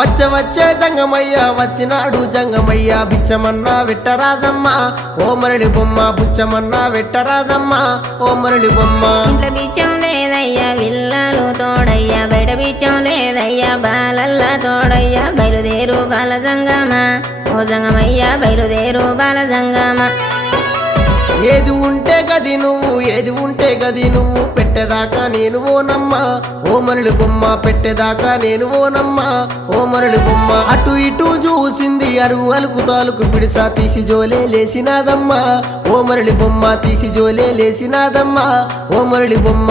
వచ్చే జంగమయ్య వచ్చినాడు జంగమయ్య బిచ్చమన్నా వెట్టరాదమ్మా ఓ మరళి బొమ్మ బుచ్చమన్నా వెట్టరాదమ్మా ఓ మరళి బొమ్మ. ఇంట్లో బిచ్చం లేదయ్యా విల్లాలు తోడయ్యా బయట బిచ్చం లేదయ్యా బాలల్లా తోడయ్యా బయలుదేరు బాల జంగమా ఓ జంగమయ్యా బయలుదేరు బాల జంగమా. ఏది ఉంటే గది నువ్వు ఏది ఉంటే గది నువ్వు పెట్టేదాకా నేను ఓనమ్మా ఓ మరళి బొమ్మ పెట్టేదాకా నేను ఓనమ్మా ఓ మరళి బొమ్మ. అటు ఇటు చూసింది అరుగు అలుకు తాలుకు పిడిసా తీసి జోలే లేసినాదమ్మా ఓ మరళి బొమ్మ తీసి జోలే లేసినాదమ్మా ఓ మరళి బొమ్మ.